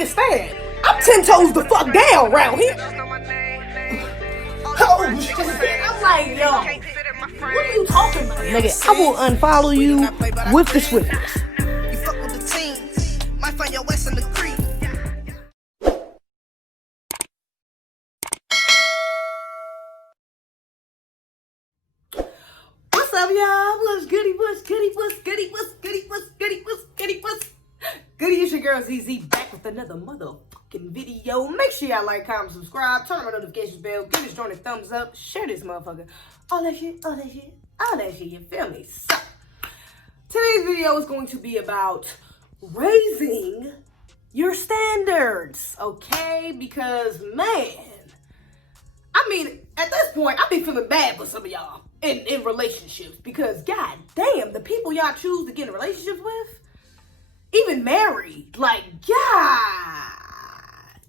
understand. I'm 10 toes the fuck down around here. Oh shit! I'm like, yo, what are you talking about? Nigga, I will unfollow you with the swiftness. You fuck with the team, might find your ass in the creek. What's up, y'all? What's goody? What's goody? What's goody? What's goody? What's goody? What's goody? What's goody? It's your girl Zeze back with another motherfucking video. Make sure y'all like, comment, subscribe, turn on my notifications bell, give this joint a thumbs up, share this motherfucker. All that shit, all that shit, all that shit, you feel me? So, today's video is going to be about raising your standards, okay? Because, man, I mean, at this point, I be feeling bad for some of y'all in relationships because, god damn, the people y'all choose to get in relationships with, even married, like, God,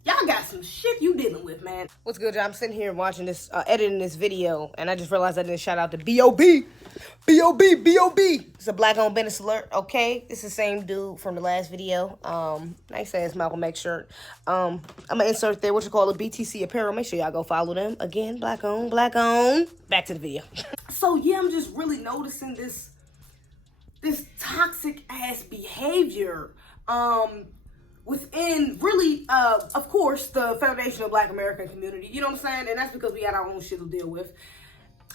y'all got some shit you dealing with, man. What's good, y'all? I'm sitting here watching this, editing this video, and I just realized I didn't shout out to B.O.B. B.O.B. B.O.B. It's a black-owned business alert, okay? It's the same dude from the last video. Nice ass Malcolm X shirt. I'm gonna insert there what you call a BTC apparel. Make sure y'all go follow them. Again, black-owned, black-owned. Back to the video. So, yeah, I'm just really noticing this toxic ass behavior within really of course the foundational Black American community, you know what I'm saying? And that's because we had our own shit to deal with.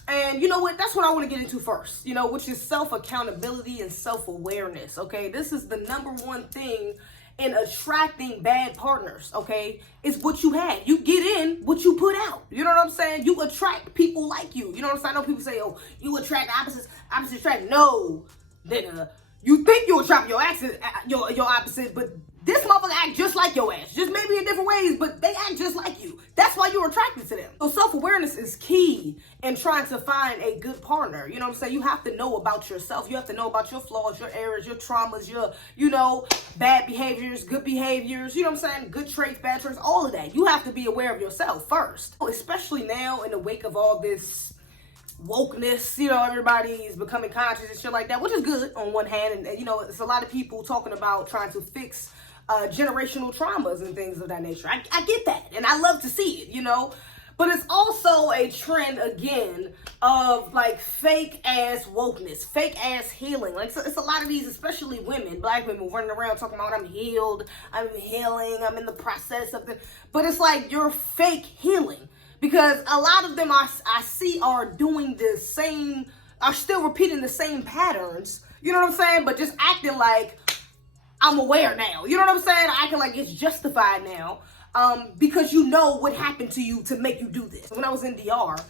And you know what, that's what I want to get into first, you know, which is self-accountability and self-awareness. Okay, this is the number one thing in attracting bad partners. Okay, it's what you had. You get in what you put out, you know what I'm saying? You attract people like you know what I'm saying? I know people say, oh, you attract opposites attract. No, nigga, you think you attract your opposite, but this motherfucker act just like your ass. Just maybe in different ways, but they act just like you. That's why you're attracted to them. So self-awareness is key in trying to find a good partner. You know what I'm saying? You have to know about yourself. You have to know about your flaws, your errors, your traumas, your, you know, bad behaviors, good behaviors, you know what I'm saying? Good traits, bad traits, all of that. You have to be aware of yourself first. Especially now in the wake of all this wokeness, you know, everybody's becoming conscious and shit like that, which is good on one hand, and you know, it's a lot of people talking about trying to fix generational traumas and things of that nature. I get that, and I love to see it, you know, but it's also a trend again of like fake ass wokeness, fake ass healing. Like, so it's a lot of these, especially women, Black women, running around talking about I'm healed, I'm healing, I'm in the process of the, but it's like you're fake healing. Because a lot of them I see are doing the same, are still repeating the same patterns, you know what I'm saying? But just acting like I'm aware now, you know what I'm saying? Acting like it's justified now because you know what happened to you to make you do this. When I was in DR,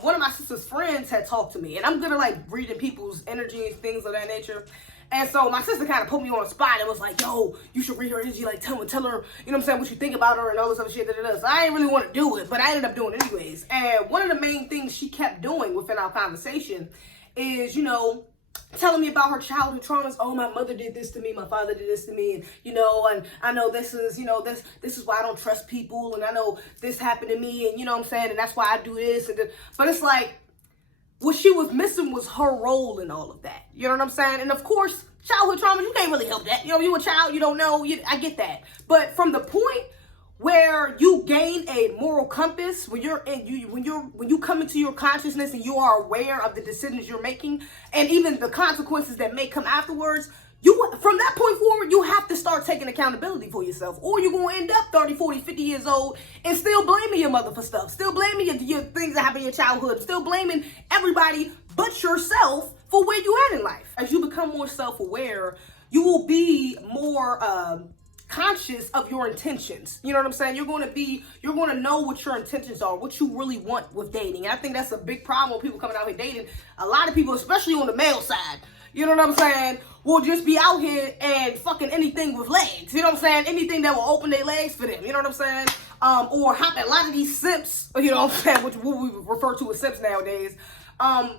one of my sister's friends had talked to me, and I'm good at like reading people's energy and things of that nature. And so my sister kind of put me on the spot and was like, yo, you should read her energy, like tell her, you know what I'm saying, what you think about her and all this other shit. So I didn't really want to do it, but I ended up doing it anyways. And one of the main things she kept doing within our conversation is, you know, telling me about her childhood traumas. Oh, my mother did this to me, my father did this to me, and you know, and I know this is, you know, this is why I don't trust people, and I know this happened to me, and you know what I'm saying, and that's why I do this, and but it's like, what she was missing was her role in all of that. You know what I'm saying? And of course, childhood trauma, you can't really help that. You know, you a child, you don't know. I get that. But from the point where you gain a moral compass, when you come into your consciousness and you are aware of the decisions you're making and even the consequences that may come afterwards, from that point forward, you have to start taking accountability for yourself, or you're going to end up 30, 40, 50 years old and still blaming your mother for stuff, still blaming your things that happened in your childhood, still blaming everybody but yourself for where you at in life. As you become more self-aware, you will be more conscious of your intentions. You know what I'm saying? You're going to know what your intentions are, what you really want with dating. And I think that's a big problem with people coming out here dating. A lot of people, especially on the male side, you know what I'm saying, will just be out here and fucking anything with legs. You know what I'm saying? Anything that will open their legs for them. You know what I'm saying? Or hop a lot of these simps, you know what I'm saying, which we refer to as simps nowadays,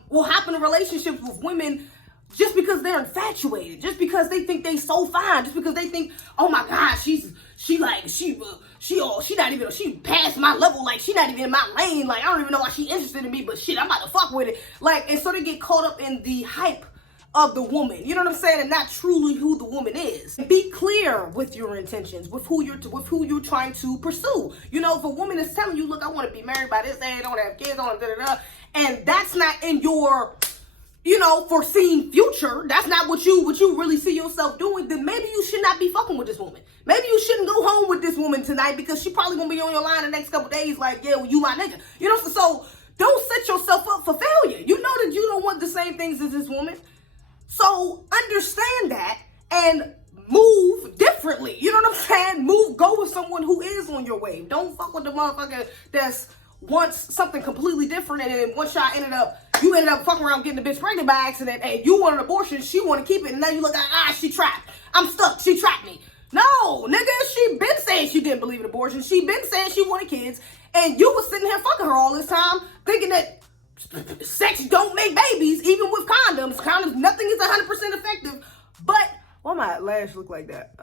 will hop in relationships with women just because they're infatuated, just because they think they so fine, just because they think, oh my God, she passed my level, like she not even in my lane, like I don't even know why she interested in me, but shit, I'm about to fuck with it. Like, and so they get caught up in the hype of the woman, you know what I'm saying, and not truly who the woman is. Be clear with your intentions, with who you're trying to pursue. You know, if a woman is telling you, look, I want to be married by this age, I want to have kids, I want to and that's not in your, you know, foreseen future, that's not what you really see yourself doing, then maybe you should not be fucking with this woman. Maybe you shouldn't go home with this woman tonight, because she probably gonna be on your line the next couple days like, yeah, well, you my nigga. You know, so don't set yourself up for failure. You know that you don't want the same things as this woman. So understand that and move differently. You know what I'm saying? Go with someone who is on your wave. Don't fuck with the motherfucker that's wants something completely different, and then once y'all ended up fucking around getting the bitch pregnant by accident, and you want an abortion, she want to keep it, and now you look like, she trapped. I'm stuck. She trapped me. No, nigga, she been saying she didn't believe in abortion. She been saying she wanted kids, and you was sitting here fucking her all this time, thinking that sex don't make babies, even with condoms. Condoms, nothing is 100% effective. But why my lash look like that?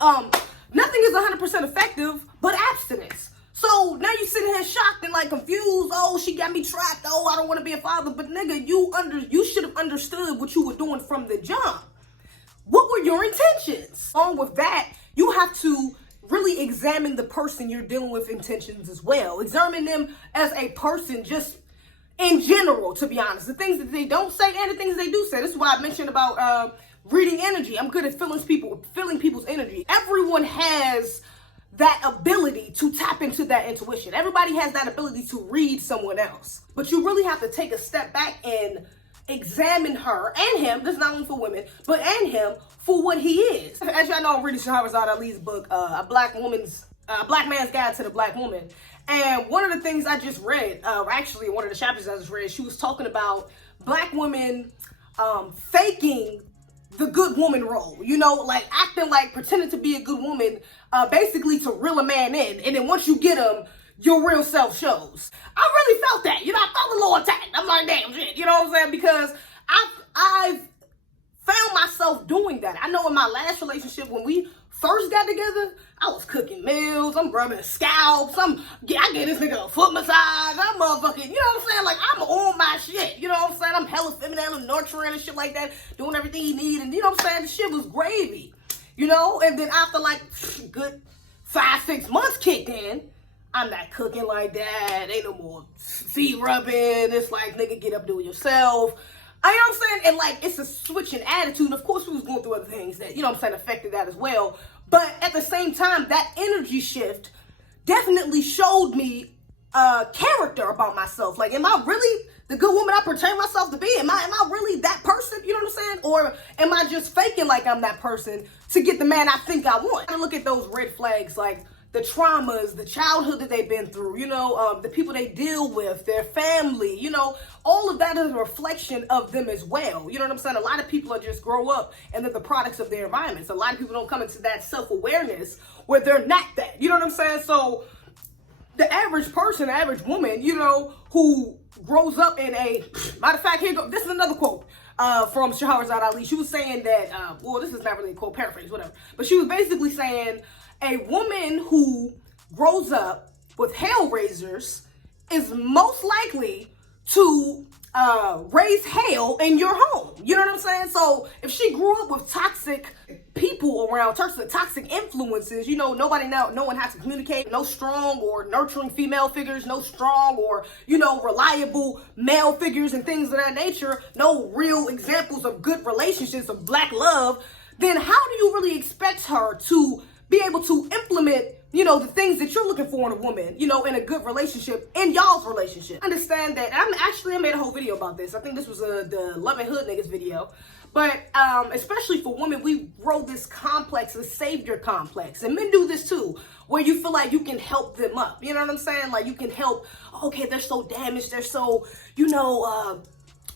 Nothing is 100% effective, but abstinence. So now you sitting here shocked and like confused. Oh, she got me trapped. Oh, I don't want to be a father. But nigga, you should have understood what you were doing from the jump. What were your intentions? Along with that, you have to really examine the person you're dealing with intentions as well. Examine them as a person, just in general, to be honest. The things that they don't say and the things they do say. This is why I mentioned about reading energy. I'm good at feeling people's energy. Everyone has that ability to tap into that intuition. Everybody has that ability to read someone else. But you really have to take a step back and examine her and him, this is not only for women, but and him for what he is. As y'all know, I'm reading Shahrazad Ali's book, A Black Man's Guide to the Black Woman. And one of the things I just read, actually one of the chapters I just read, she was talking about black women faking the good woman role, you know, like acting like pretending to be a good woman, basically to reel a man in. And then once you get him, your real self shows. I really felt that, you know, I felt a little attacked. I'm like, damn shit, you know what I'm saying? Because I've found myself doing that. I know in my last relationship, when we first got together, I was cooking meals, I'm rubbing scalps, I gave this nigga a foot massage, I'm motherfucking, you know what I'm saying? Like, I'm on my shit, you know what I'm saying? I'm hella feminine and nurturing and shit like that, doing everything he need, and you know what I'm saying? The shit was gravy, you know? And then after like good 5-6 months kicked in, I'm not cooking like that. Ain't no more feet rubbing. It's like, nigga, get up, do it yourself. You know what I'm saying? And like, it's a switch in attitude. And of course, we was going through other things that, you know what I'm saying, affected that as well. But at the same time, that energy shift definitely showed me character about myself. Like, am I really the good woman I portray myself to be? Am I really that person? You know what I'm saying? Or am I just faking like I'm that person to get the man I think I want? I look at those red flags, like the traumas, the childhood that they've been through, you know, the people they deal with, their family, you know, all of that is a reflection of them as well. You know what I'm saying? A lot of people are just grow up and they're the products of their environments. A lot of people don't come into that self-awareness where they're not that. You know what I'm saying? So the average person, the average woman, you know, who grows up in a, matter of fact, this is another quote from Shahrazad Ali. She was saying that, well, this is not really a quote, paraphrase, whatever. But she was basically saying, a woman who grows up with hellraisers is most likely to raise hell in your home. You know what I'm saying? So if she grew up with toxic people around, toxic influences, you know, no one has to communicate, no strong or nurturing female figures, no strong or, you know, reliable male figures and things of that nature, no real examples of good relationships, of black love, then how do you really expect her to be able to implement, you know, the things that you're looking for in a woman, you know, in a good relationship, in y'all's relationship? Understand that, I made a whole video about this. I think this was the Loving Hood Niggas video. But especially for women, we grow this complex, the savior complex. And men do this too, where you feel like you can help them up. You know what I'm saying? Like, you can help, okay, they're so damaged, they're so, you know,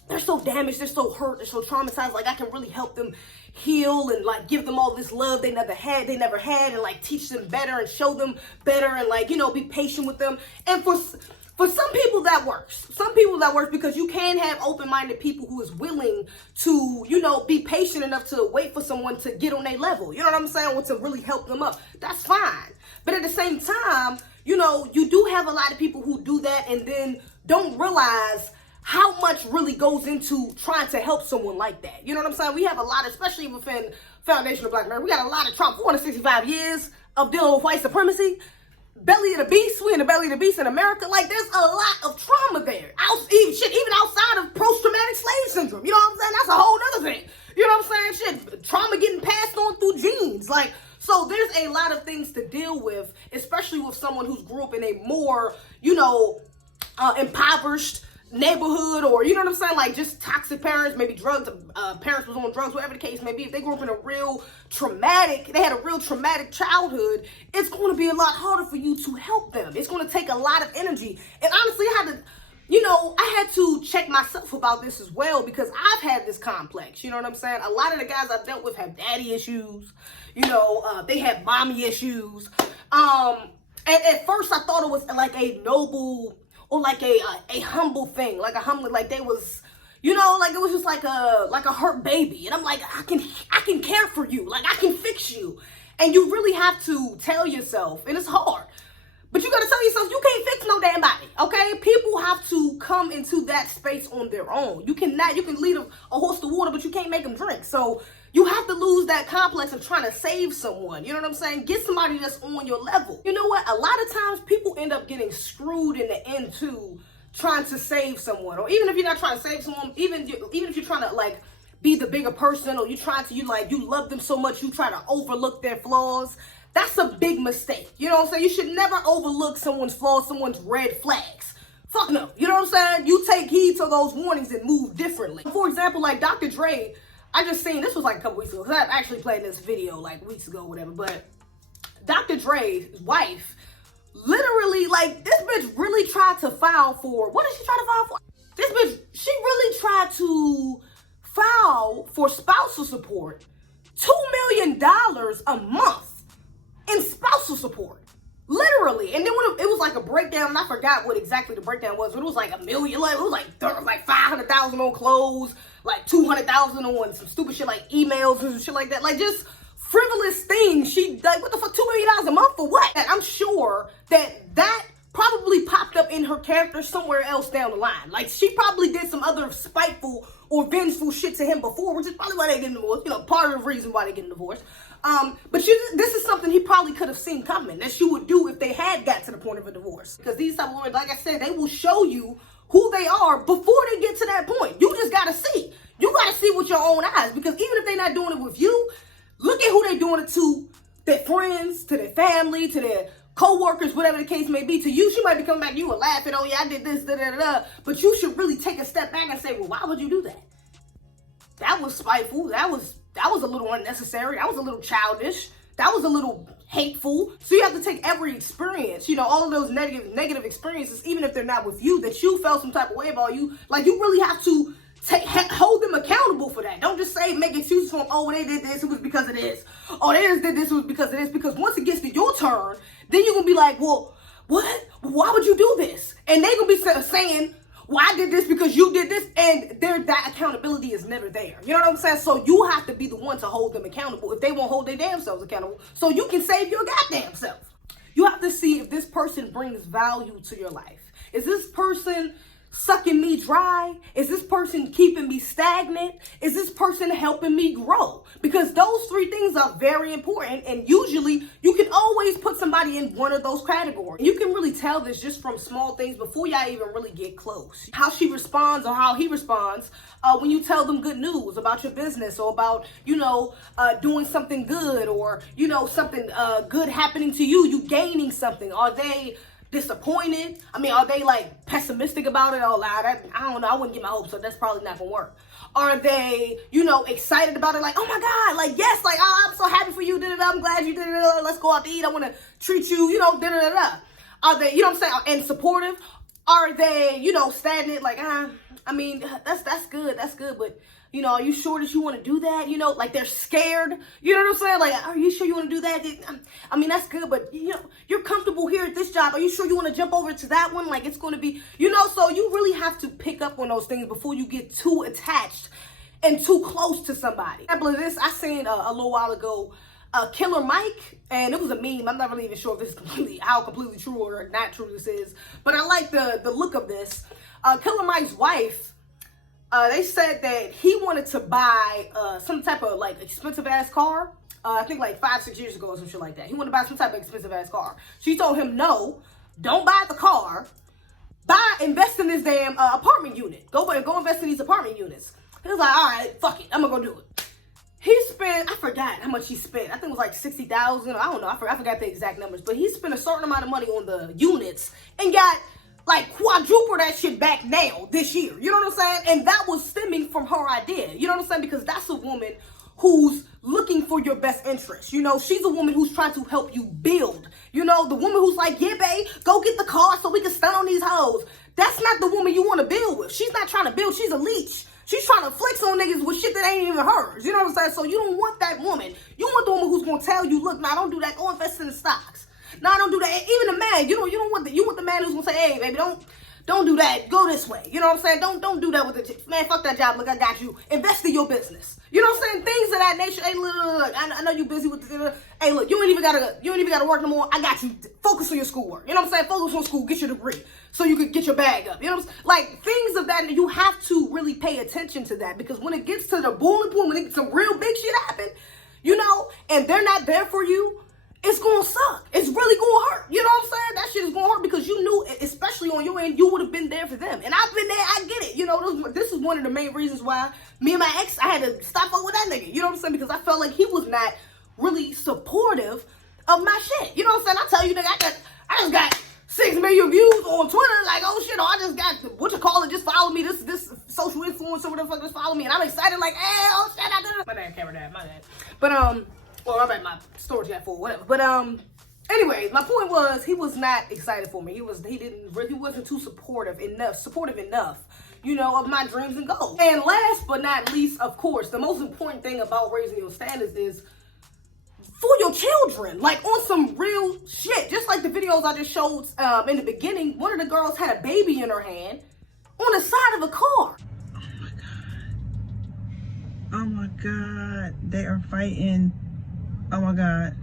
they're so damaged, they're so hurt, they're so traumatized, like I can really help them heal and like give them all this love they never had, and like teach them better and show them better and like, you know, be patient with them. And for some people that works. Some people that works because you can have open-minded people who is willing to, you know, be patient enough to wait for someone to get on their level. You know what I'm saying? Or to really help them up. That's fine. But at the same time, you know, you do have a lot of people who do that and then don't realize how much really goes into trying to help someone like that. You know what I'm saying? We have a lot, especially within Foundation of Black America, we got a lot of trauma. 465 years of dealing with white supremacy. Belly of the beast, we in the belly of the beast in America. Like, there's a lot of trauma there. Even outside of post-traumatic slave syndrome. You know what I'm saying? That's a whole other thing. You know what I'm saying? Shit, trauma getting passed on through genes. Like, so there's a lot of things to deal with, especially with someone who's grew up in a more, you know, impoverished neighborhood, or, you know what I'm saying, like just toxic parents, maybe drugs, parents was on drugs, whatever the case may be. If they grew up in they had a real traumatic childhood, it's going to be a lot harder for you to help them. It's going to take a lot of energy. And honestly, I had to check myself about this as well, because I've had this complex. You know what I'm saying? A lot of the guys I've dealt with have daddy issues. You know, they have mommy issues. And at first I thought it was like a noble, or like a humble thing, like they was, you know, like it was just like a hurt baby. And I'm like, I can care for you, like I can fix you. And you really have to tell yourself, and it's hard, but you gotta tell yourself you can't fix no damn body, okay? People have to come into that space on their own. You can lead a horse to water, but you can't make them drink. So you have to lose that complex of trying to save someone. You know what I'm saying? Get somebody that's on your level. You know what? A lot of times people end up getting screwed in the end too, trying to save someone. Or even if you're not trying to save someone, even if you're trying to like be the bigger person, or you love them so much you try to overlook their flaws. That's a big mistake. You know what I'm saying? You should never overlook someone's flaws, someone's red flags. Fuck no. You know what I'm saying? You take heed to those warnings and move differently. For example, like Dr. Dre, I just seen, this was like a couple weeks ago, because I actually played this video like weeks ago, whatever, but Dr. Dre's wife, literally, like, this bitch really tried to file for, what did she try to file for? This bitch, she really tried to file for spousal support, $2 million a month in spousal support. Literally. And then when it was like a breakdown, and I forgot what exactly the breakdown was, but it was like $1 million, like, it was like 500,000 on clothes, like 200,000 on some stupid shit like emails and shit like that, like just frivolous things. She like, what the fuck, $2 million a month for what? And I'm sure that probably popped up in her character somewhere else down the line. Like, she probably did some other spiteful or vengeful shit to him before, which is probably why they getting divorced. You know, part of the reason why they getting divorced. But this is something he probably could have seen coming, that she would do if they had got to the point of a divorce. Because these type of women, like I said, they will show you who they are before they get to that point. You just gotta see. You gotta see with your own eyes. Because even if they're not doing it with you, look at who they're doing it to. Their friends, to their family, to their co-workers, whatever the case may be. To you, she might be coming back to you and laughing, oh yeah, I did this, da da da da. But you should really take a step back and say, well, why would you do that? That was spiteful. That was a little unnecessary. That was a little childish. That was a little hateful. So you have to take every experience, you know, all of those negative experiences, even if they're not with you, that you felt some type of way about you. Like, you really have to hold them accountable for that. Don't just say, make excuses for them. Oh, they did this, it was because of this. Oh, they just did this, it was because of this. Because once it gets to your turn, then you're going to be like, well, what? Why would you do this? And they're going to be saying, well, I did this because you did this, and that accountability is never there. You know what I'm saying? So you have to be the one to hold them accountable if they won't hold their damn selves accountable, so you can save your goddamn self. You have to see if this person brings value to your life. Is this person sucking me dry? Is this person keeping me stagnant? Is this person helping me grow? Because those three things are very important, and usually you can always put somebody in one of those categories. You can really tell this just from small things before y'all even really get close. How she responds or how he responds when you tell them good news about your business, or about, you know, doing something good, or, you know, something good happening to you, you gaining something. Are they disappointed? I mean, are they like pessimistic about it? Oh, I don't know, I wouldn't get my hopes up. That's probably not gonna work. Are they, you know, excited about it? Like, oh my God, like, yes, like, oh, I'm so happy for you, da-da-da, I'm glad you did it, let's go out to eat, I want to treat you, you know, da-da-da-da. Are they, you know what I'm saying, and supportive? Are they, you know, stagnant, like, I mean, that's good, but, you know, are you sure that you want to do that? You know, like, they're scared. You know what I'm saying? Like, are you sure you want to do that? I mean, that's good, but, you know, you're comfortable here at this job. Are you sure you want to jump over to that one? Like, it's going to be, you know, so you really have to pick up on those things before you get too attached and too close to somebody. Example of this, I seen a little while ago, Killer Mike, and it was a meme. I'm not really even sure if this is how completely true or not true this is, but I like the look of this. Killer Mike's wife, they said that he wanted to buy some type of like expensive ass car. I think like 5-6 years ago or some shit like that. He wanted to buy some type of expensive ass car. She told him, no, don't buy the car. Invest in this damn apartment unit. Go invest in these apartment units. He was like, all right, fuck it, I'm gonna go do it. He spent, I forgot how much he spent. I think it was like 60,000. I don't know. I forgot the exact numbers. But he spent a certain amount of money on the units and got like quadruple that shit back now this year. You know what I'm saying? And that was stemming from her idea. You know what I'm saying? Because that's a woman who's looking for your best interest. You know, she's a woman who's trying to help you build. You know, the woman who's like, yeah, babe, go get the car so we can stun on these hoes. That's not the woman you want to build with. She's not trying to build. She's a leech. She's trying to flex on niggas with shit that ain't even hers. You know what I'm saying? So you don't want that woman. You want the woman who's going to tell you, look, nah, don't do that. Go invest in the stocks. Nah, don't do that. Even the man, you don't want you want the man who's going to say, hey, baby, don't do that. Go this way. You know what I'm saying? Don't do that with the chick. Man, fuck that job. Look, I got you. Invest in your business. You know what I'm saying? Things of that nature. Hey, look, I know you busy with the. Hey, look, you ain't even gotta work no more. I got you. Focus on your schoolwork. You know what I'm saying? Focus on school. Get your degree so you can get your bag up. You know what I'm saying? Like things of that. You have to really pay attention to that because when it gets to the boiling point, when it gets some real big shit happen, you know, and they're not there for you, it's gonna suck. It's really gonna hurt. You know what I'm saying? That shit is gonna hurt because you knew, especially on your end, you would have been there for them. And I've been there. I get it. You know, this is one of the main reasons why me and my ex, I had to stop fucking with that nigga. You know what I'm saying? Because I felt like he was not really supportive of my shit. You know what I'm saying? I tell you, nigga, I just got 6 million views on Twitter. Like, oh shit, I just got, what you call it, just follow me. This social influencer, whatever the fuck, just follow me. And I'm excited, like, hey, oh shit, I did it. My bad, camera dad, my bad. But, well, I bet my storage got full, whatever. But anyways, my point was he was not excited for me. He wasn't too supportive enough, you know, of my dreams and goals. And last but not least, of course, the most important thing about raising your standards is for your children, like on some real shit. Just like the videos I just showed in the beginning, one of the girls had a baby in her hand on the side of a car. Oh my God, they are fighting. Oh my God.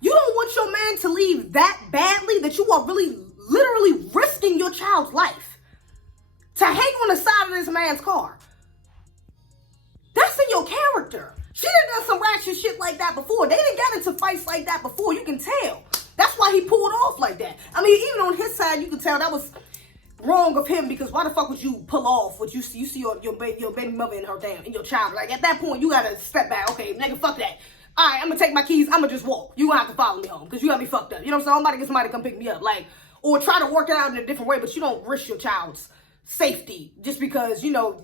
You don't want your man to leave that badly that you are really literally risking your child's life to hang on the side of this man's car. That's in your character. She done some ratchet shit like that before. They didn't get into fights like that before. You can tell. That's why he pulled off like that. I mean, even on his side, you can tell that was wrong of him because why the fuck would you pull off what you see your baby mother and your child? Like at that point, you gotta step back. Okay, nigga, fuck that. All right, I'm gonna take my keys. I'm gonna just walk. You gonna have to follow me home because you got me fucked up. You know what I'm saying? I'm about to get somebody to come pick me up. Like, or try to work it out in a different way, but you don't risk your child's safety just because, you know,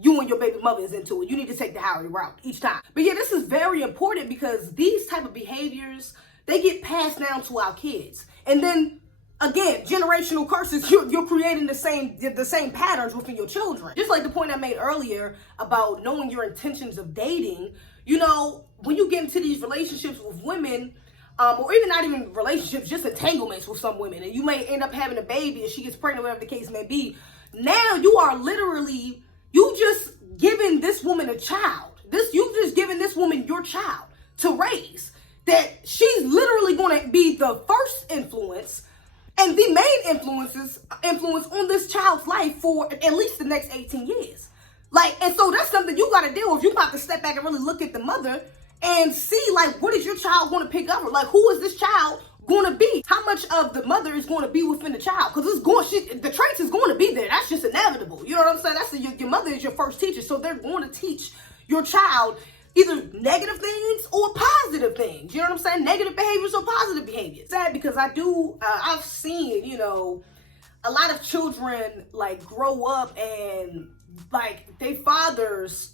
you and your baby mother is into it. You need to take the Howard route each time. But yeah, this is very important because these type of behaviors, they get passed down to our kids. And then, again, generational curses, you're creating the same patterns within your children. Just like the point I made earlier about knowing your intentions of dating, you know, when you get into these relationships with women, or even not even relationships, just entanglements with some women, and you may end up having a baby and she gets pregnant, whatever the case may be, now you are literally, you just giving this woman a child. You just giving this woman your child to raise. That she's literally going to be the first influence and the main influence on this child's life for at least the next 18 years. Like, and so that's something you got to deal with. You got to step back and really look at the mother and see, like, what is your child going to pick up? Like, who is this child going to be? How much of the mother is going to be within the child? Because the traits is going to be there. That's just inevitable. You know what I'm saying? That's your mother is your first teacher. So they're going to teach your child either negative things or positive things. You know what I'm saying? Negative behaviors or positive behaviors. Sad because I've seen, you know, a lot of children like grow up and like their fathers,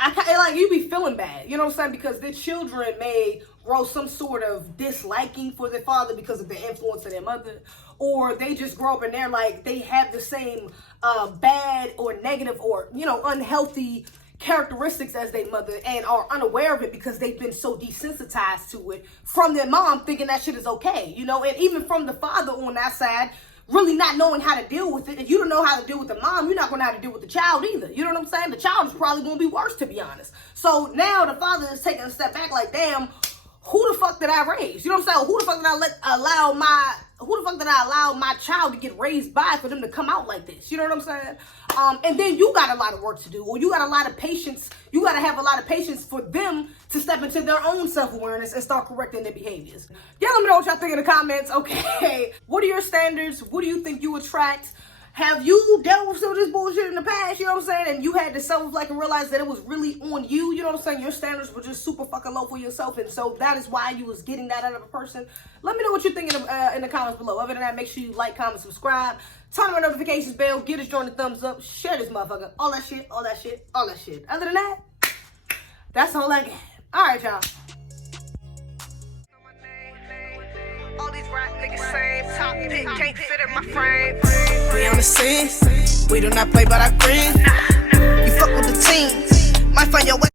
like you be feeling bad. You know what I'm saying? Because their children may grow some sort of disliking for their father because of the influence of their mother, or they just grow up and they're like, they have the same bad or negative or, you know, unhealthy characteristics as their mother and are unaware of it because they've been so desensitized to it from their mom thinking that shit is okay, you know, and even from the father on that side really not knowing how to deal with it. If you don't know how to deal with the mom, you're not going to know how to deal with the child either. You know what I'm saying? The child is probably going to be worse, to be honest. So now the father is taking a step back like, damn, who the fuck did I raise? You know what I'm saying? Who the fuck did I allow my child to get raised by for them to come out like this? You know what I'm saying? And then you got a lot of work to do, or you got a lot of patience. You got to have a lot of patience for them to step into their own self-awareness and start correcting their behaviors. Yeah, let me know what y'all think in the comments. Okay, what are your standards? What do you think you attract? Have you dealt with some of this bullshit in the past, you know what I'm saying? And you had to self-reflect and realize that it was really on you, you know what I'm saying? Your standards were just super fucking low for yourself, and so that is why you was getting that out of a person. Let me know what you think in the comments below. Other than that, make sure you like, comment, subscribe, turn on my notifications bell, get this joint a thumbs up, share this motherfucker, all that shit, all that shit, all that shit. Other than that, that's all I got. All right, y'all. All these rap niggas same top pick, can't fit in my frame. We on the scene, we do not play but I green. You fuck with the team, might find your way.